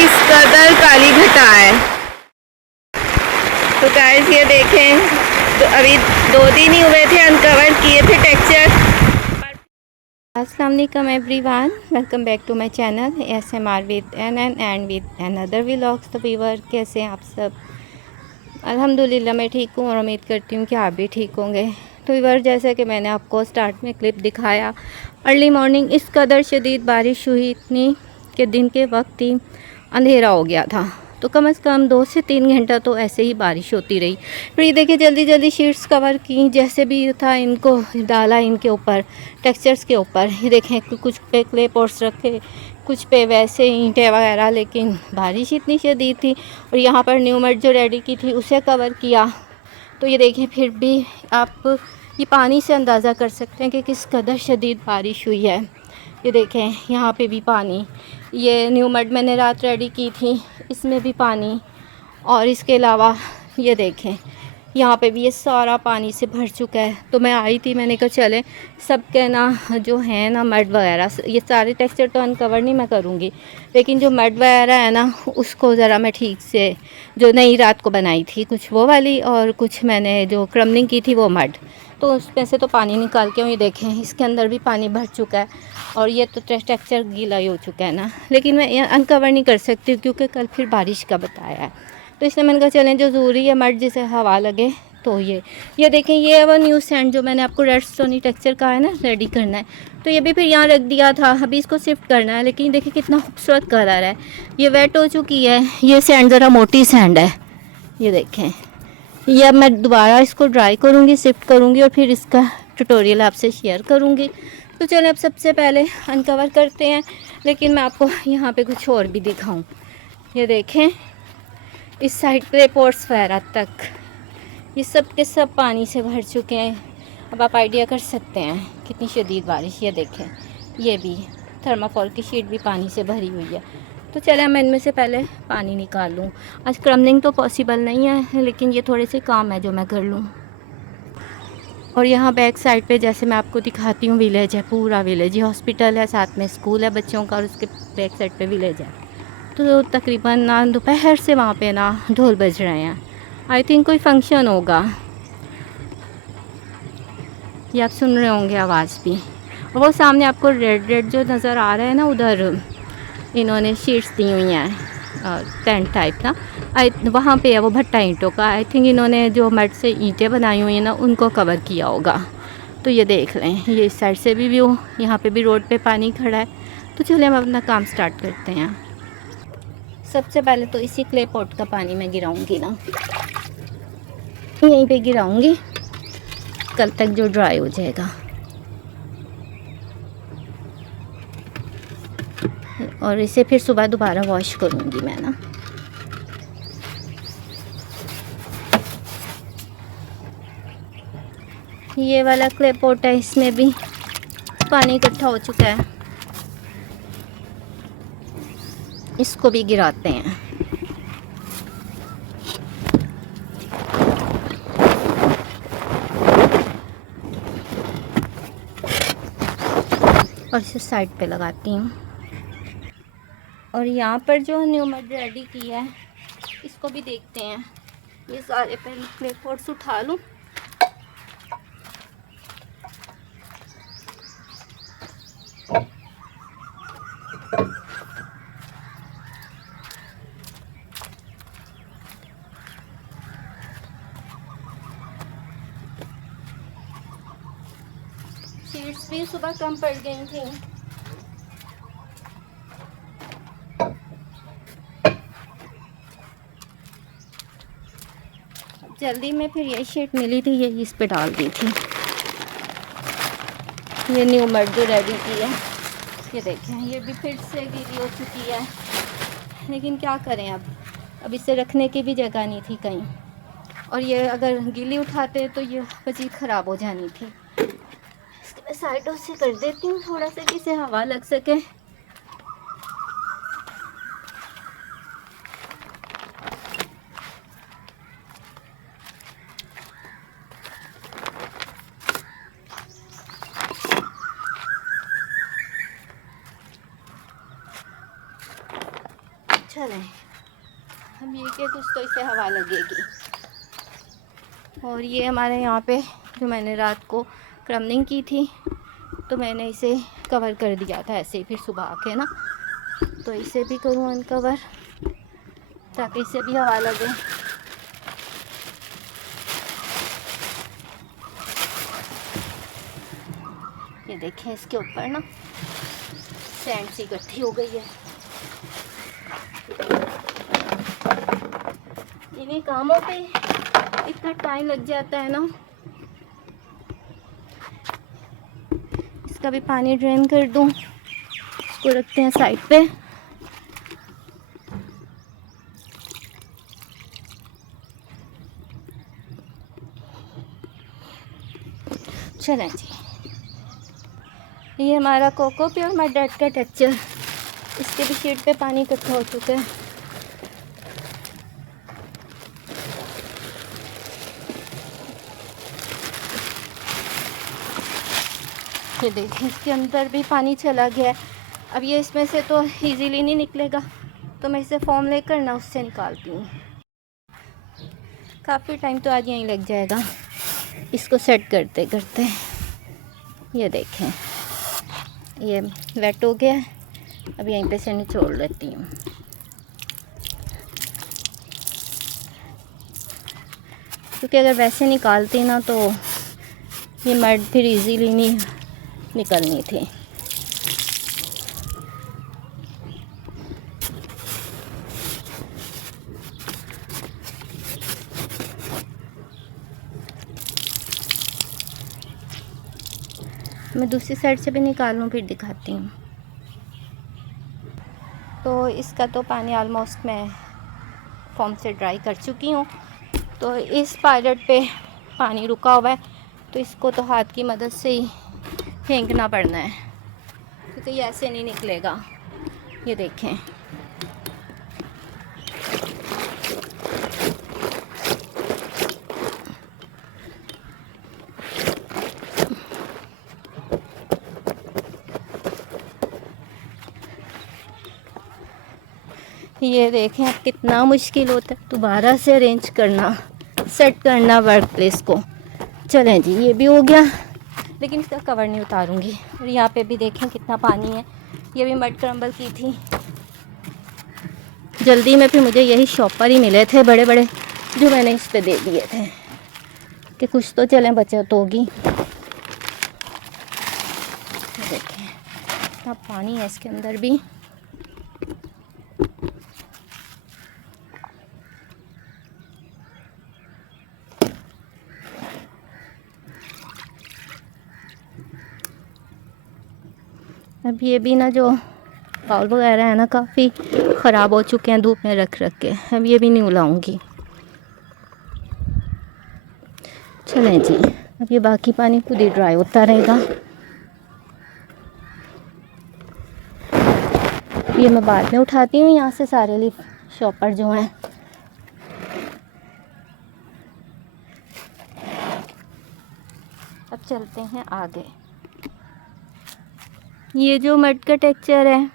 किस कदर काली घटा है। तो गाइस ये देखें, तो अभी 2 दिन ही हुए थे अनकवर किए थे टेक्सचर। अस्सलाम वालेकुम everyone, welcome back to my channel ASMR with NN and with another vlogs. तो व्यूअर कैसे हैं आप सब? अल्हम्दुलिल्लाह मैं ठीक हूँ और उम्मीद करती हूँ कि आप भी ठीक होंगे। तो व्यूअर जैसे कि मैंने आपको स्टार्ट में क्लिप दिखाया, अर्ली मॉर्निंग इस कदर शदीद बारिश हुई इतनी कि दिन के वक्त ही अंधेरा हो गया था। तो कम से कम 2 से 3 घंटा तो ऐसे ही बारिश होती रही। फिर ये देखिए जल्दी जल्दी शीट्स कवर की, जैसे भी था इनको डाला इनके ऊपर, टेक्सचर्स के ऊपर। ये देखें कुछ पे क्ले पॉट्स रखे, कुछ पे वैसे ईंटें वगैरह, लेकिन बारिश इतनी शदीद थी। और यहाँ पर न्यू मैट जो रेडी की थी उसे कवर किया। तो ये देखें फिर भी आप ये पानी से अंदाज़ा कर सकते हैं कि किस कदर शदीद बारिश हुई है। ये देखें यहाँ पे भी पानी, ये न्यू मड मैंने रात रेडी की थी, इसमें भी पानी। और इसके अलावा ये देखें यहाँ पे भी ये सारा पानी से भर चुका है। तो मैं आई थी, मैंने कहा चले सब के ना जो है ना मड वगैरह, ये सारे टेक्सचर तो अनकवर नहीं मैं करूँगी, लेकिन जो मड वगैरह है ना उसको ज़रा मैं ठीक से, जो नई रात को बनाई थी कुछ वो वाली, और कुछ मैंने जो क्रमलिंग की थी वो मड, तो उसमें से तो पानी निकाल के ये देखें इसके अंदर भी पानी भर चुका है। और ये तो टेक्सचर गीला ही हो चुका है ना, लेकिन मैं अनकवर नहीं कर सकती क्योंकि कल फिर बारिश का बताया है। तो इसलिए मैंने कहा चलें जो ज़रूरी है मड जिसे हवा लगे। तो ये देखें ये है वो न्यू सैंड जो मैंने आपको रेड स्टोनी टेक्सचर कहा है ना रेडी करना है। तो ये भी फिर यहाँ रख दिया था, अभी इसको शिफ्ट करना है। लेकिन देखिए कितना खूबसूरत कलर है, ये वेट हो चुकी है। ये सैंड ज़रा मोटी सैंड है, ये देखें। ये अब मैं दोबारा इसको ड्राई करूँगी, शिफ्ट करूँगी और फिर इसका ट्यूटोरियल आपसे शेयर करूँगी। तो चलो अब सबसे पहले अनकवर करते हैं, लेकिन मैं आपको यहाँ पे कुछ और भी दिखाऊँ। ये देखें इस साइड पे पॉट्स वगैरह तक ये सब के सब पानी से भर चुके हैं। अब आप आइडिया कर सकते हैं कितनी शदीद बारिश। ये देखें ये भी थर्माकोल की शीट भी पानी से भरी हुई है। तो चले मैं इनमें से पहले पानी निकाल लूँ। आज क्रमलिंग तो पॉसिबल नहीं है, लेकिन ये थोड़े से काम है जो मैं कर लूँ। और यहाँ बैक साइड पे जैसे मैं आपको दिखाती हूँ विलेज है, पूरा विलेज। ये हॉस्पिटल है, साथ में स्कूल है बच्चों का, और उसके बैक साइड पे विलेज है। तो तकरीबन ना दोपहर से वहाँ पे ना ढोल बज रहे हैं। आई थिंक कोई फंक्शन होगा, ये आप सुन रहे होंगे आवाज़ भी। और वो सामने आपको रेड रेड जो नज़र आ रहा है ना, उधर इन्होंने शीट्स दी हुई हैं टेंट टाइप ना, वहाँ पे है वो भट्टा ईंटों का। आई थिंक इन्होंने जो मड से ईंटें बनाई हुई हैं ना उनको कवर किया होगा। तो ये देख लें, ये इस साइड से भी व्यू, यहाँ पे भी रोड पे पानी खड़ा है। तो चलिए हम अपना काम स्टार्ट करते हैं। सबसे पहले तो इसी क्ले पॉट का पानी मैं गिराऊंगी ना, यहीं पे गिराऊंगी, कल तक जो ड्राई हो जाएगा। और इसे फिर सुबह दोबारा वॉश करूंगी मैं ना। ये वाला क्ले पॉट है, इसमें भी पानी इकट्ठा हो चुका है, इसको भी गिराते हैं। और इसे साइड पे लगाती हूँ। और यहाँ पर जो न्यू मड रेडी की है इसको भी देखते हैं। ये सारे पहले क्ले पॉट्स उठा लूँ। शीट्स भी सुबह कम पड़ गई थी। जल्दी में फिर ये शीट मिली थी, ये इस पे डाल दी थी। ये न्यू मड जो रेडी की है, ये देखें ये भी फिर से गीली हो चुकी है। लेकिन क्या करें, अब इसे रखने की भी जगह नहीं थी कहीं। और ये अगर गीली उठाते तो ये मज़ीद ख़राब हो जानी थी। इसके मैं साइडों से कर देती हूँ थोड़ा सा कि इसे हवा लग सके। चलें, हम ये कि कुछ तो इसे हवा लगेगी। और ये हमारे यहाँ पे जो मैंने रात को क्रमनिंग की थी, तो मैंने इसे कवर कर दिया था ऐसे ही, फिर सुबह आके ना, तो इसे भी करूँ अनकवर ताकि इसे भी हवा लगे। ये देखें, इसके ऊपर ना सैंड सी इकट्ठी हो गई है। इन्हीं कामों पे इतना टाइम लग जाता है ना। इसका भी पानी ड्रेन कर दूं, इसको रखते हैं साइड पे। चलें जी, ये हमारा कोको प्योर मड डर्ट का टेक्सचर, इसके भी शीट पे पानी इकट्ठा हो चुका है। ये देखिए, इसके अंदर भी पानी चला गया है। अब ये इसमें से तो इजीली नहीं निकलेगा, तो मैं इसे फॉर्म लेकर ना उससे निकालती हूँ। काफ़ी टाइम तो आज यहीं लग जाएगा इसको सेट करते करते। ये देखें, ये वेट हो गया, अब यहीं पे से निचोड़ लेती हूँ। क्योंकि अगर वैसे निकालती ना तो ये मड फिर इजीली नहीं निकलनी थी। मैं दूसरी साइड से भी निकालूं, फिर दिखाती हूँ। तो इसका तो पानी ऑलमोस्ट मैं फॉर्म से ड्राई कर चुकी हूँ। तो इस पायलट पे पानी रुका हुआ है, तो इसको तो हाथ की मदद से ही फेंकना पड़ना है, क्योंकि ये ऐसे नहीं निकलेगा। ये देखें, ये देखें, अब कितना मुश्किल होता है दोबारा से अरेंज करना, सेट करना वर्क प्लेस को। चलें जी, ये भी हो गया, लेकिन इसका कवर नहीं उतारूंगी। और यहाँ पे भी देखें कितना पानी है, ये भी मड क्रम्बल की थी। जल्दी में फिर मुझे यही शॉपर ही मिले थे बड़े बड़े, जो मैंने इस पे दे दिए थे कि कुछ तो चलें बचत होगी। देखें इतना पानी है इसके अंदर भी। अब ये भी ना जो बाउल वगैरह है ना, काफ़ी ख़राब हो चुके हैं धूप में रख रख के। अब ये भी नहीं उलाऊंगी। चलें जी, अब ये बाकी पानी खुद ही ड्राई होता रहेगा। ये मैं बाद में उठाती हूँ यहाँ से सारे लिफ शॉपर जो हैं। अब चलते हैं आगे। ये जो मड का टेक्सचर है,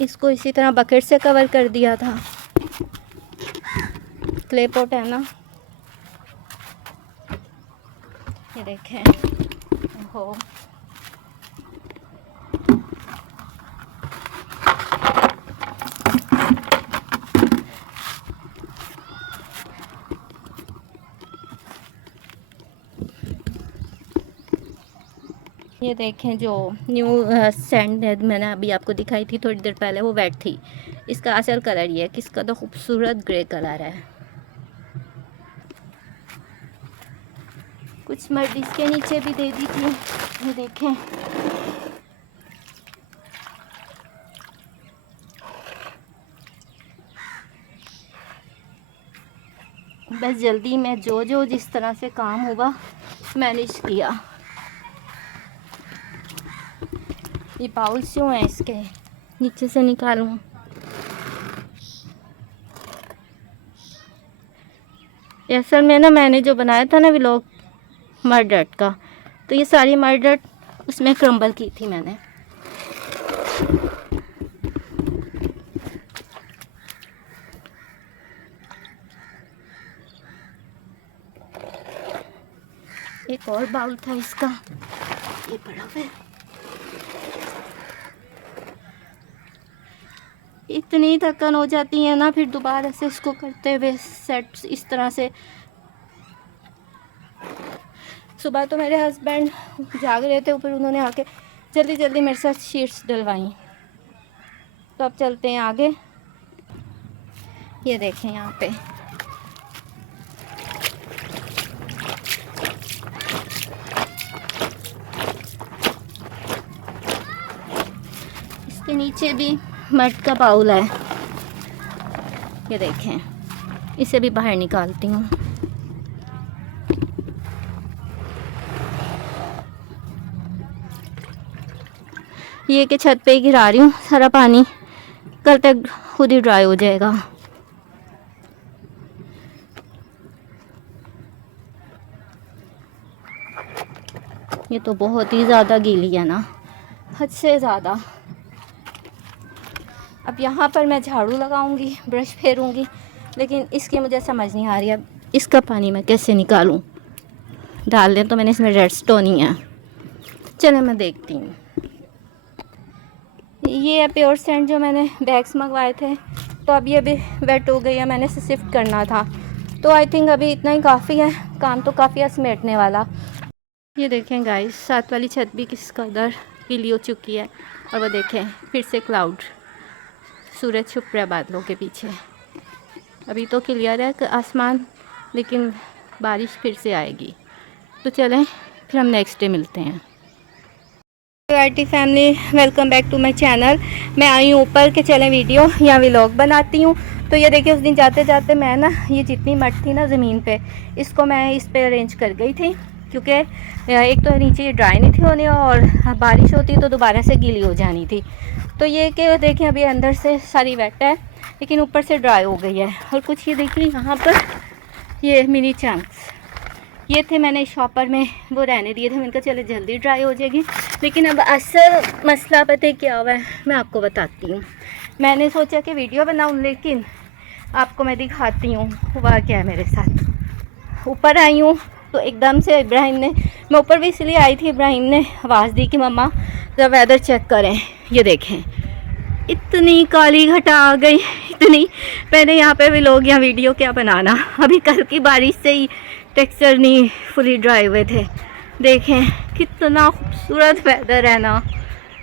इसको इसी तरह बकेट से कवर कर दिया था। क्ले पॉट है ना, ये देखें। हो ये देखें, जो न्यू सैंड मैंने अभी आपको दिखाई थी थोड़ी देर पहले, वो वेट थी। इसका असल कलर ये है कि इसका तो खूबसूरत ग्रे कलर है। कुछ मड इसके नीचे भी दे दी थी, ये देखें। बस जल्दी में जो जिस तरह से काम हुआ मैनेज किया। ये बाउल्स जो हैं इसके नीचे से निकालूं। असल में ना मैंने जो बनाया था ना व्लॉग मड डर्ट का, तो ये सारी मड डर्ट उसमें क्रम्बल की थी मैंने। एक और बाउल था इसका, ये पड़ा हुआ है। इतनी थकन हो जाती है ना फिर दोबारा से इसको करते हुए सेट इस तरह से। सुबह तो मेरे हस्बैंड जाग रहे थे, फिर उन्होंने आके जल्दी जल्दी मेरे साथ शीट्स डलवाई। तो अब चलते हैं आगे। ये देखें यहाँ पे इसके नीचे भी मड का बाउल है, ये देखें। इसे भी बाहर निकालती हूँ। ये कि छत पे ही गिरा रही हूँ सारा पानी, कल तक खुद ही ड्राई हो जाएगा। ये तो बहुत ही ज़्यादा गीली है ना, हद से ज़्यादा। अब यहाँ पर मैं झाड़ू लगाऊंगी, ब्रश फेरूंगी, लेकिन इसकी मुझे समझ नहीं आ रही अब इसका पानी मैं कैसे निकालूं। डाल दें तो मैंने इसमें रेडस्टोन ही है। चलो मैं देखती हूँ। ये है प्योर सैंड जो मैंने बैग्स मंगवाए थे, तो अब ये भी वेट हो गई है, मैंने इसे शिफ्ट करना था। तो आई थिंक अभी इतना ही काफ़ी है, काम तो काफ़ी है समेटने वाला। ये देखें गाइस, साथ वाली छत भी किस कदर गीली हो चुकी है। और वो देखें फिर से क्लाउड, सूरज छुप रहा है बादलों के पीछे। अभी तो क्लियर है आसमान, लेकिन बारिश फिर से आएगी। तो चलें फिर हम नेक्स्ट डे मिलते हैं। IT family, welcome back to my channel. मैं आई हूँ ऊपर के चलें वीडियो या व्लॉग बनाती हूँ। तो ये देखिए उस दिन जाते जाते मैं ना ये जितनी मट थी ना ज़मीन पे, इसको मैं इस पे अरेंज कर गई थी, क्योंकि एक तो नीचे ये ड्राई नहीं थी होनी और बारिश होती तो दोबारा से गीली हो जानी थी। तो ये कि देखें अभी अंदर से सारी वेट है, लेकिन ऊपर से ड्राई हो गई है। और कुछ ये देखिए यहाँ पर ये मिनी चंक्स, ये थे मैंने शॉपर में वो रहने दिए थे, मैंने कहा चलो जल्दी ड्राई हो जाएगी। लेकिन अब असल मसला पता है क्या हुआ है, मैं आपको बताती हूँ। मैंने सोचा कि वीडियो बनाऊँ, लेकिन आपको मैं दिखाती हूँ हुआ क्या है मेरे साथ। ऊपर आई हूँ तो एकदम से इब्राहिम ने, मैं ऊपर भी इसलिए आई थी, इब्राहिम ने आवाज़ दी कि मम्मा जरा वेदर चेक करें। ये देखें इतनी काली घटा आ गई, इतनी। पहले यहाँ पे भी लोग यहाँ वीडियो क्या बनाना, अभी कल की बारिश से ही टेक्सचर नहीं फुली ड्राई हुए थे। देखें कितना खूबसूरत वेदर है ना,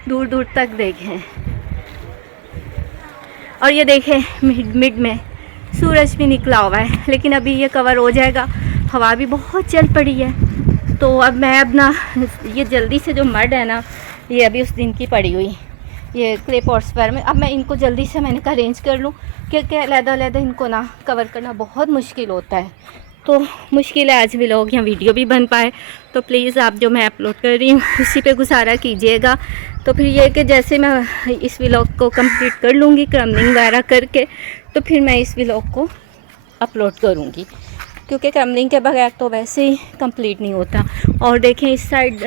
दूर दूर तक देखें। और ये देखें मिड में सूरज भी निकला हुआ है, लेकिन अभी ये कवर हो जाएगा। हवा भी बहुत चल पड़ी है। तो अब मैं अपना ये जल्दी से जो मड है ना, ये अभी उस दिन की पड़ी हुई ये क्ले पॉट्स पर में, अब मैं इनको जल्दी से मैंने कहा अरेंज कर लूँ, क्योंकि अलग-अलग इनको ना कवर करना बहुत मुश्किल होता है। तो मुश्किल है आज व्लॉग या वीडियो भी बन पाए। तो प्लीज़ आप जो मैं अपलोड कर रही हूँ उसी पे गुजारा कीजिएगा। तो फिर ये कि जैसे मैं इस व्लॉग को कंप्लीट कर लूँगी क्रम्बलिंग वगैरह करके, तो फिर मैं इस व्लॉग को अपलोड करूँगी, क्योंकि क्रम्बलिंग के बगैर तो वैसे ही कंप्लीट नहीं होता। और देखें इस साइड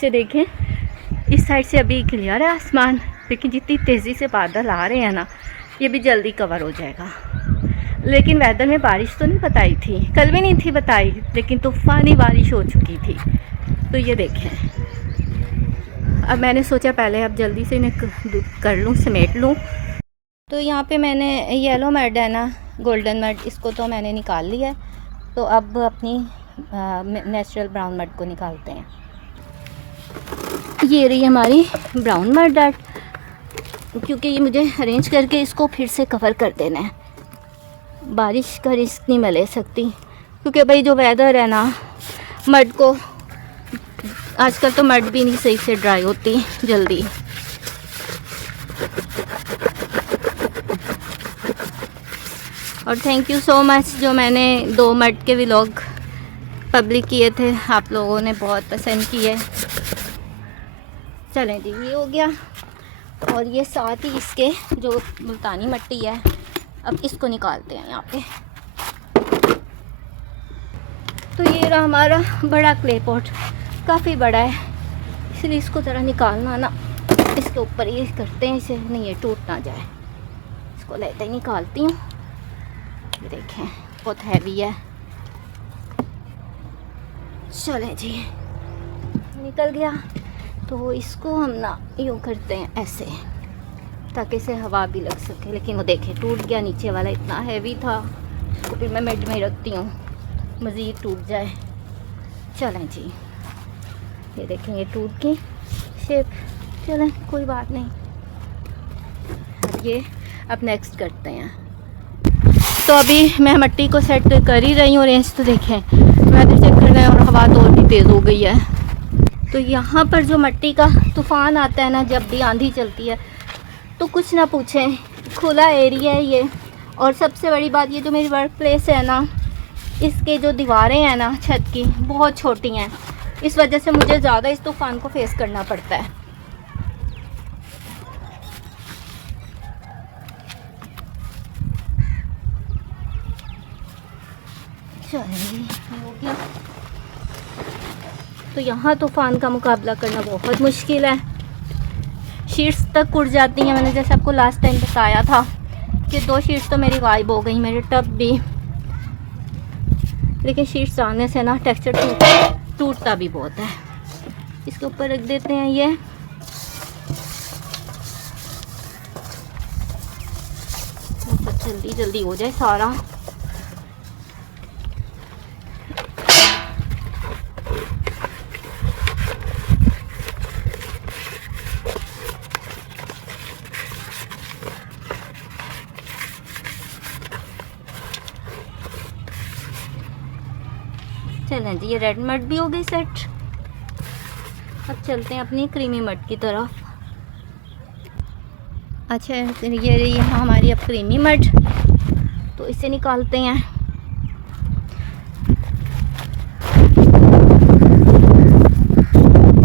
से, देखें इस साइड से अभी क्लियर है आसमान, लेकिन जितनी तेज़ी से बादल आ रहे हैं ना, ये भी जल्दी कवर हो जाएगा। लेकिन वेदर में बारिश तो नहीं बताई थी, कल भी नहीं थी बताई, लेकिन तूफ़ानी बारिश हो चुकी थी। तो ये देखें, अब मैंने सोचा पहले अब जल्दी से इन्हें कर लूँ, समेट लूँ। तो यहाँ पे मैंने येलो मड है ना, गोल्डन मड, इसको तो मैंने निकाल लिया है। तो अब अपनी नेचुरल ब्राउन मड को निकालते हैं। ये रही हमारी ब्राउन मड डट, क्योंकि ये मुझे अरेंज करके इसको फिर से कवर कर देना है। बारिश का रिस्क नहीं मैं ले सकती, क्योंकि भाई जो वेदर है ना, मड को आजकल तो मड भी नहीं सही से ड्राई होती जल्दी। और थैंक यू सो मच, जो मैंने 2 मड के व्लॉग पब्लिक किए थे, आप लोगों ने बहुत पसंद किए। चलें जी, ये हो गया। और ये साथ ही इसके जो मुल्तानी मिट्टी है, अब इसको निकालते हैं यहाँ पे। तो ये रहा हमारा बड़ा क्ले पॉट, काफ़ी बड़ा है, इसलिए इसको ज़रा निकालना ना, इसके ऊपर ये करते हैं इसे, नहीं ये टूट ना जाए। इसको लेते ही निकालती हूँ। ये देखें बहुत हैवी है। चले जी, निकल गया। तो इसको हम ना यूँ करते हैं ऐसे, ताकि इसे हवा भी लग सके। लेकिन वो देखें टूट गया, नीचे वाला इतना हैवी था। तो फिर मैं मिड में रखती हूँ, मज़ीद टूट जाए। चलें जी, ये देखें ये टूट के शेप। चलें कोई बात नहीं, अब नेक्स्ट करते हैं। तो अभी मैं मिट्टी को सेट कर ही रही हूँ। रेंज तो देखें वेदर चेक कर रहे हैं, और हवा तो और भी तेज़ हो गई है। तो यहाँ पर जो मिट्टी का तूफ़ान आता है ना, जब भी आंधी चलती है, तो कुछ ना पूछें, खुला एरिया है ये। और सबसे बड़ी बात, ये जो मेरी वर्क प्लेस है ना, इसके जो दीवारें हैं ना छत की, बहुत छोटी हैं। इस वजह से मुझे ज़्यादा इस तूफ़ान को फेस करना पड़ता है। चलिए हो गया। तो यहाँ तूफ़ान का मुकाबला करना बहुत मुश्किल है। शीट्स तक उड़ जाती हैं। मैंने जैसे आपको लास्ट टाइम बताया था कि 2 शीट्स तो मेरी गायब हो गई, मेरे टब भी। लेकिन शीट्स आने से ना टेक्सचर टूटता भी बहुत है। इसके ऊपर रख देते हैं ये। तो जल्दी जल्दी हो जाए सारा। चलें जी, ये रेड मड भी हो गई सेट। अब चलते हैं अपनी क्रीमी मड की तरफ। अच्छा, ये यहाँ हमारी अब क्रीमी मड, तो इसे निकालते हैं।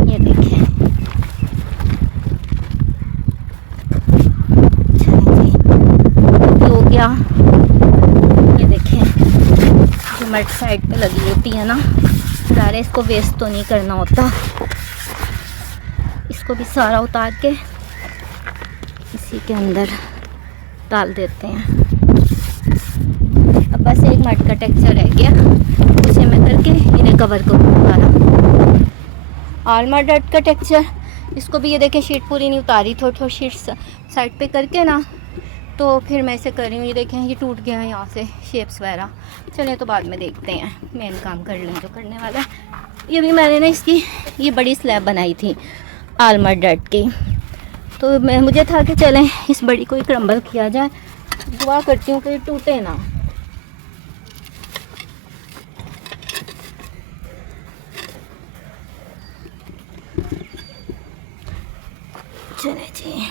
ये देखें, हो गया। ये देखें, जो मड साइड पे लगी होती है ना, सारे इसको वेस्ट तो नहीं करना होता। इसको भी सारा उतार के इसी के अंदर डाल देते हैं। अब बस एक मड का टेक्सचर रह गया, उसे मैं करके इन्हें कवर करूँ सारा। आलमंड डट का टेक्सचर, इसको भी ये देखें शीट पूरी नहीं उतारी, थोड़ी थोड़ी शीट्स साइड पे करके ना, तो फिर मैं इसे कर रही हूँ। ये देखें ये टूट गया है यहाँ से शेप्स वगैरह। चलिए तो बाद में देखते हैं, मेन काम कर लें जो करने वाला है। ये भी मैंने ना इसकी ये बड़ी स्लैब बनाई थी आलमंड डट की, तो मुझे था कि चलें इस बड़ी को ही क्रम्बल किया जाए। दुआ करती हूँ कि टूटे ना। चले जी,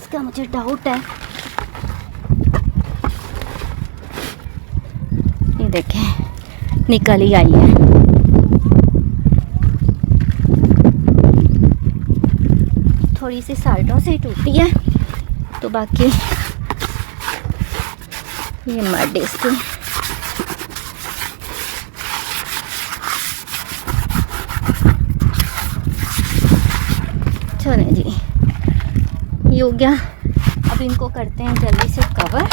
इसका मुझे डाउट है। ये देखें निकल ही आई है। थोड़ी सी साइडों से टूटी है, तो बाकी ये मड इसकी। चलें जी, ये हो गया। अब इनको करते हैं जल्दी से कवर।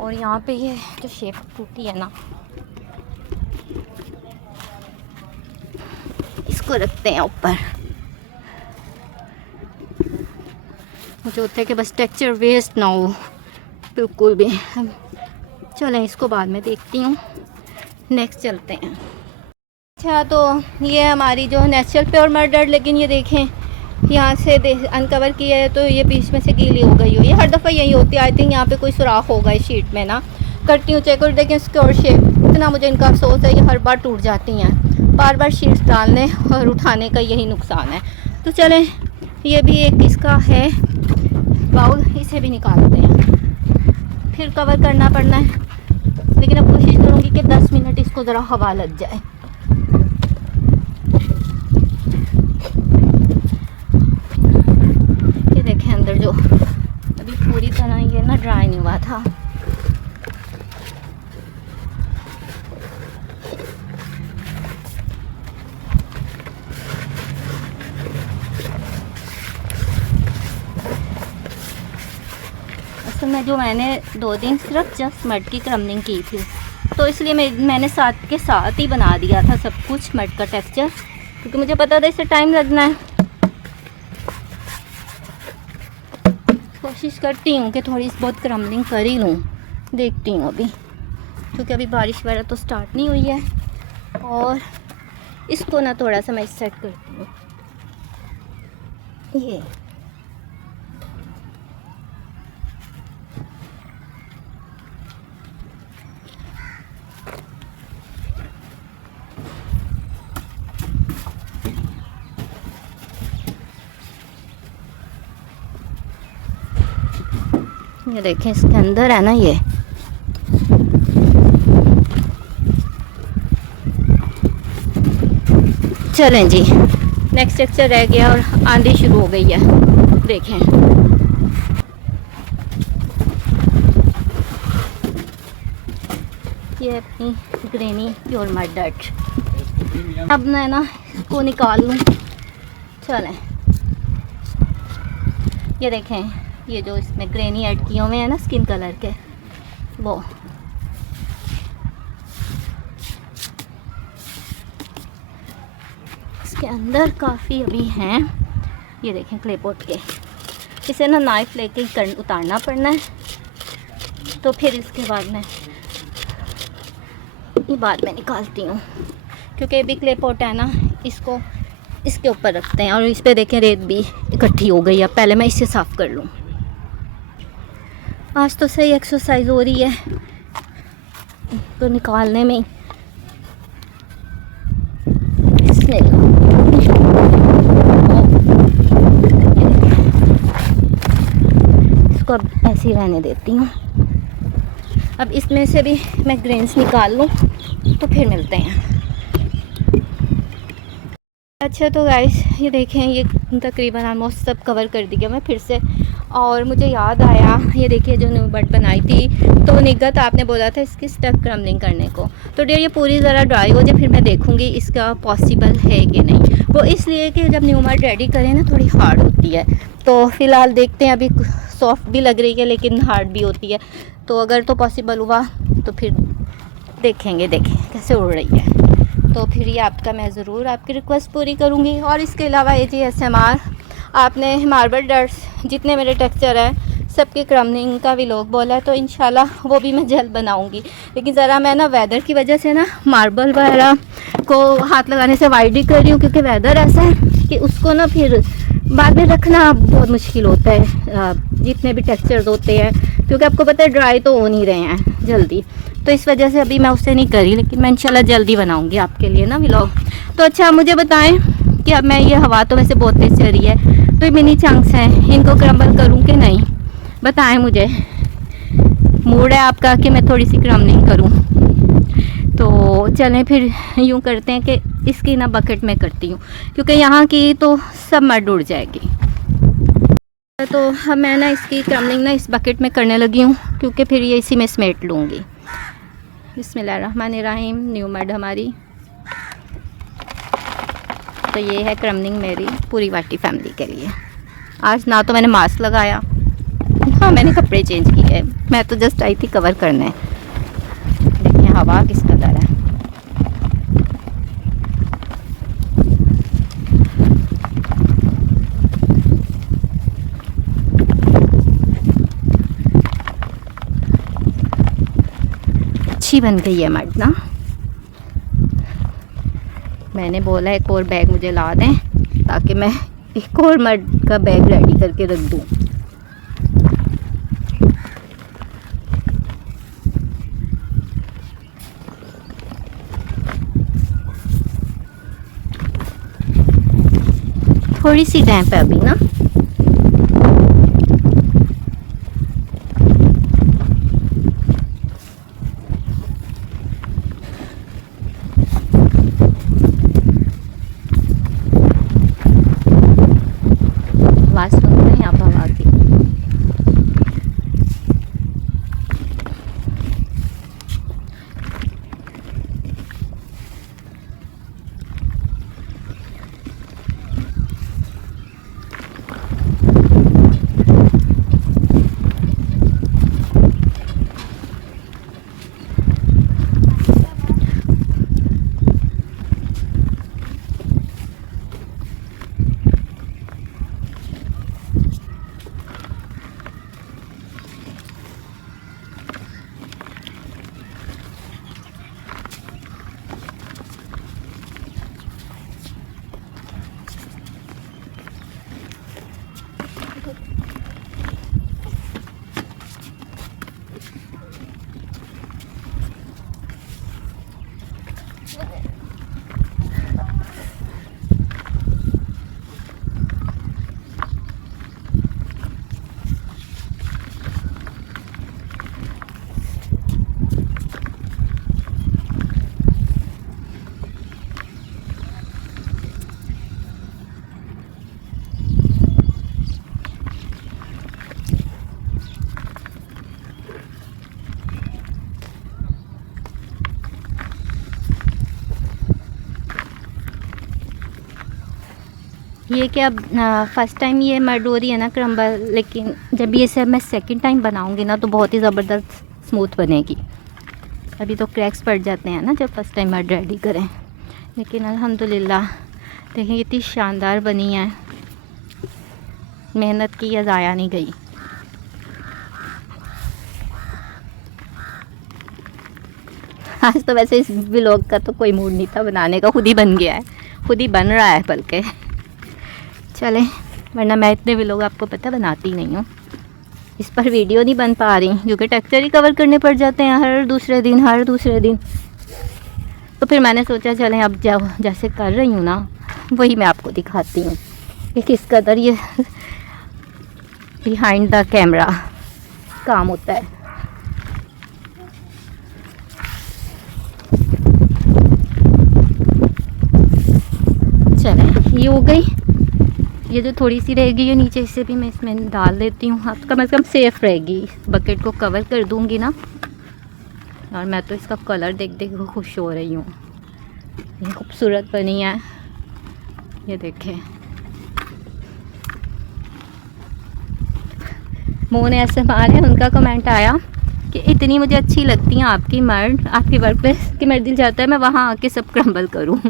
और यहाँ पे ये जो शेप टूटी है ना, इसको रखते हैं ऊपर। मुझे होता है कि बस टेक्सचर वेस्ट ना हो बिल्कुल भी। चलें इसको बाद में देखती हूँ। नेक्स्ट चलते हैं। अच्छा, तो ये हमारी जो नेचुरल प्योर मर्डर, लेकिन ये देखें यहाँ से अनकवर किया है तो ये बीच में से गीली हो गई हो। ये हर दफ़ा यही होती है। आई थिंक यहाँ पे कोई सुराख होगा इस शीट में ना। करती हूँ चेक और देखें सिक्योर शेप। इतना मुझे इनका अफसोस है, ये हर बार टूट जाती हैं। बार बार शीट्स डालने और उठाने का यही नुकसान है। तो चलें, ये भी एक इसका है बाउल, इसे भी निकालते हैं। फिर कवर करना पड़ना है, लेकिन अब कोशिश करूँगी कि 10 मिनट इसको ज़रा हवा लग जाए। ये देखें अंदर जो अभी पूरी तरह ये ना ड्राई नहीं हुआ था। असल में जो मैंने 2 दिन सिर्फ जस्ट मड की क्रम्बलिंग की थी, तो इसलिए मैंने साथ के साथ ही बना दिया था सब कुछ मड का टेक्सचर, क्योंकि मुझे पता था इससे टाइम लगना है। कोशिश करती हूँ कि थोड़ी बहुत क्रम्बलिंग कर ही लूँ, देखती हूँ अभी, क्योंकि अभी बारिश वगैरह तो स्टार्ट नहीं हुई है। और इसको ना थोड़ा सा मैं सेट करती हूँ। ये देखें, इसके अंदर है ना ये चलें जी, नेक्स्ट टेक्सचर रह गया और आंधी शुरू हो गई है। देखें, ये अपनी ग्रेनी प्योर मड डर्ट। अब मैं ना इसको निकाल लूँ। चलें, ये देखें, ये जो इसमें ग्रेनी ऐड किए हुए हैं ना स्किन कलर के, वो इसके अंदर काफ़ी अभी हैं। ये देखें क्ले पॉट के, इसे ना नाइफ लेके उतारना पड़ना है। तो फिर इसके बाद में ये बाद में निकालती हूँ, क्योंकि अभी क्ले पॉट है ना, इसको इसके ऊपर रखते हैं। और इस पर देखें रेत भी इकट्ठी हो गई है, पहले मैं इसे साफ़ कर लूँ। आज तो सही एक्सरसाइज हो रही है तो निकालने में। इसको अब ऐसे ही रहने देती हूँ। अब इसमें से भी मैं ग्रेन्स निकाल लूँ तो फिर मिलते हैं। अच्छा तो गाइस, ये देखें, ये तकरीबन ऑलमोस्ट सब कवर कर दिया मैं फिर से। और मुझे याद आया, ये देखिए जो न्यू बड बनाई थी, तो निगत आपने बोला था इसकी स्टक क्रम्बलिंग करने को। तो डियर ये पूरी ज़रा ड्राई हो जाए, फिर मैं देखूँगी इसका पॉसिबल है कि नहीं। वो इसलिए कि जब न्यू मड रेडी करें ना, थोड़ी हार्ड होती है। तो फ़िलहाल देखते हैं, अभी सॉफ्ट भी लग रही है लेकिन हार्ड भी होती है। तो अगर तो पॉसिबल हुआ तो फिर देखें कैसे उड़ रही है। तो फिर ये आपका मैं ज़रूर आपकी रिक्वेस्ट पूरी करूँगी। और इसके अलावा ASMR आपने मार्बल डर्ट्स जितने मेरे टेक्सचर हैं सबकी क्रम्बलिंग का व्लॉग बोला है, तो इंशाल्लाह वो भी मैं जल्द बनाऊँगी। लेकिन ज़रा मैं ना वेदर की वजह से ना मार्बल वगैरह को हाथ लगाने से अवॉइड ही कर रही हूँ, क्योंकि वेदर ऐसा है कि उसको ना फिर बाद में रखना बहुत मुश्किल होता है, जितने भी टेक्सचर्स होते हैं, क्योंकि आपको पता है ड्राई तो हो नहीं रहे हैं जल्दी। तो इस वजह से अभी मैं उसे नहीं करी, लेकिन मैं इंशाल्लाह जल्दी बनाऊंगी आपके लिए ना व्लॉग। तो अच्छा, मुझे बताएं कि अब मैं ये हवा तो वैसे बहुत तेज़ चल रही है, तो ये मिनी चंक्स हैं, इनको क्रम्बल करूं कि नहीं, बताएं मुझे। मूड है आपका कि मैं थोड़ी सी क्रम्बलिंग करूं? तो चलें फिर यूँ करते हैं कि इसकी ना बकेट में करती हूँ, क्योंकि यहाँ की तो सब मड उड़ जाएगी। तो अब मैं ना इसकी क्रम्बलिंग ना इस बकेट में करने लगी हूँ, क्योंकि फिर ये इसी में समेट लूँगी। बिस्मिल्लाहिर्रहमानिर्रहीम। न्यू मड हमारी, तो ये है क्रम्बलिंग मेरी पूरी वाटी फैमिली के लिए। आज ना तो मैंने मास्क लगाया, हाँ मैंने कपड़े चेंज किए, मैं तो जस्ट आई थी कवर करने। देखिए हवा किस कदर है। अच्छी बन गई है मड ना। मैंने बोला एक और बैग मुझे ला दें, ताकि मैं एक और मड का बैग रेडी करके रख दूँ। थोड़ी सी डैम्प है अभी ना। आवाज़ सुन रहे हैं आप हवा की? ये क्या फ़र्स्ट टाइम ये मर्ड हो रही है ना क्रम्बल, लेकिन जब ये सब मैं सेकंड टाइम बनाऊंगी ना तो बहुत ही ज़बरदस्त स्मूथ बनेगी। अभी तो क्रैक्स पड़ जाते हैं ना जब फर्स्ट टाइम मर्ड रेडी करें, लेकिन अल्हम्दुलिल्लाह देखिए इतनी शानदार बनी है, मेहनत की या ज़ाया नहीं गई। आज तो वैसे इस व्लॉग का तो कोई मूड नहीं था बनाने का, खुद ही बन गया है, खुद ही बन रहा है बल्कि। चले, वरना मैं इतने व्लॉग आपको पता बनाती नहीं हूँ, इस पर वीडियो नहीं बन पा रही क्योंकि टेक्सचर ही कवर करने पड़ जाते हैं हर दूसरे दिन। तो फिर मैंने सोचा चलें अब जाओ जैसे कर रही हूँ ना वही मैं आपको दिखाती हूँ कि किस कदर ये बिहाइंड द कैमरा काम होता है। चलें, ये हो गई। ये जो थोड़ी सी रहेगी ये नीचे से भी मैं इसमें डाल देती हूँ, अब कम से कम सेफ़ रहेगी। बकेट को कवर कर दूँगी ना, और मैं तो इसका कलर देख देख खुश हो रही हूँ। ये खूबसूरत बनी है, ये देखें। मोह ने ऐसे मारे, उनका कमेंट आया कि इतनी मुझे अच्छी लगती हैं आपकी मर्ड, आपकी वर्क प्लेस कि मेरा दिल चाहता है मैं वहाँ आके सब क्रम्बल करूँ।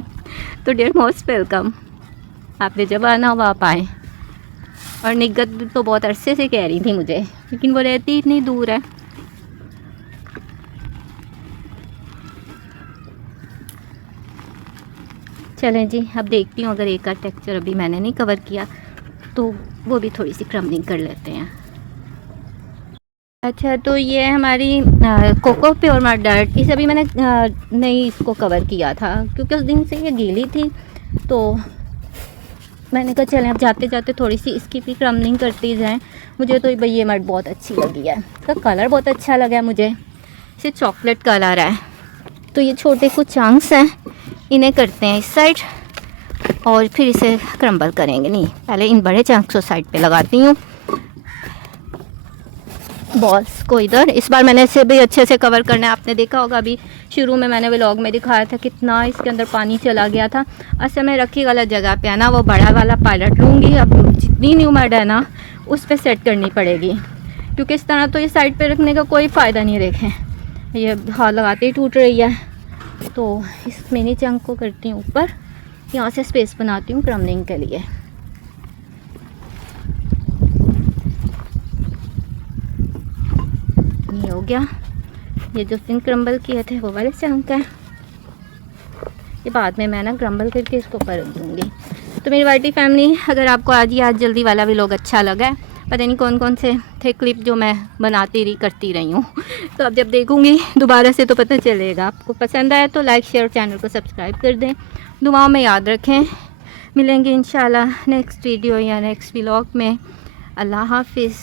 तो डियर मोस्ट वेलकम, आपने जब आना हो आप आए। और निगत तो बहुत अरसे से कह रही थी मुझे, लेकिन वो रहती इतनी दूर है। चलें जी, अब देखती हूँ अगर एक का टेक्सचर अभी मैंने नहीं कवर किया तो वो भी थोड़ी सी क्रम्बलिंग कर लेते हैं। अच्छा, तो ये हमारी कोको प्योर मड डर्ट, इसे अभी मैंने नहीं इसको कवर किया था क्योंकि उस दिन से ये गीली थी, तो मैंने कहा चलें अब जाते जाते थोड़ी सी इसकी भी क्रम्बलिंग करती जाएं। मुझे तो भाई ये मड बहुत अच्छी लगी है, इसका कलर बहुत अच्छा लगा है मुझे, इसे चॉकलेट कलर है। तो ये छोटे कुछ चंक्स हैं, इन्हें करते हैं इस साइड और फिर इसे क्रम्बल करेंगे। नहीं, पहले इन बड़े चंक्स को साइड पे लगाती हूँ, बॉल्स को इधर। इस बार मैंने इसे भी अच्छे से कवर करना है। आपने देखा होगा अभी शुरू में मैंने व्लॉग में दिखाया था कितना इसके अंदर पानी चला गया था। अच्छा, मैं रखी गलत जगह पे है ना, वो बड़ा वाला पायलट लूँगी। अब जितनी न्यू मड है ना उस पर सेट करनी पड़ेगी, क्योंकि इस तरह तो ये साइड पे रखने का कोई फ़ायदा नहीं। देखें ये हाथ लगाते ही टूट रही है। तो इस मिनी चंक को करती हूँ ऊपर, यहाँ से स्पेस बनाती हूँ क्रम्बलिंग के लिए। ये हो गया। ये जो दिन क्रम्बल किए थे वो वाले चंक है, ये बाद में मैं ना क्रम्बल करके इसको कर दूँगी। तो मेरी वाइटी फैमिली, अगर आपको आज जल्दी वाला व्लॉग अच्छा लगा है, पता नहीं कौन कौन से थे क्लिप जो मैं बनाती रही करती रही हूँ, तो अब जब देखूँगी दोबारा से तो पता चलेगा। आपको पसंद आया तो लाइक शेयर, चैनल को सब्सक्राइब कर दें। दुआओं में याद रखें। मिलेंगे इंशाल्लाह नेक्स्ट वीडियो या नेक्स्ट व्लॉग में। अल्लाह हाफिज़।